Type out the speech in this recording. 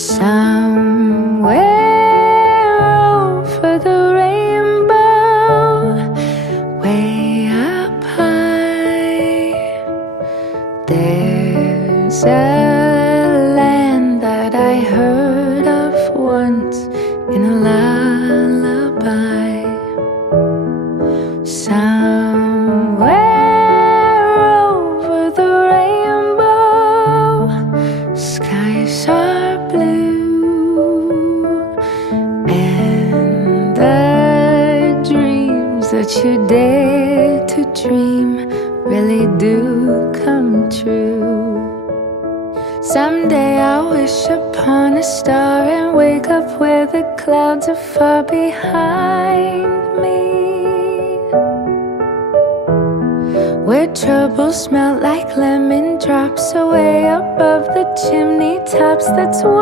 Somewhere over the rainbow, way up high, there's a land that I heard of once in a lullaby. Somewhere over the rainbow, skies are blue, and the dreams that you dare to dream really do come true. Someday I'll wish upon a star and wake up where the clouds are far behind me, where troubles melt like lemon drops away above the chimney tops. That's where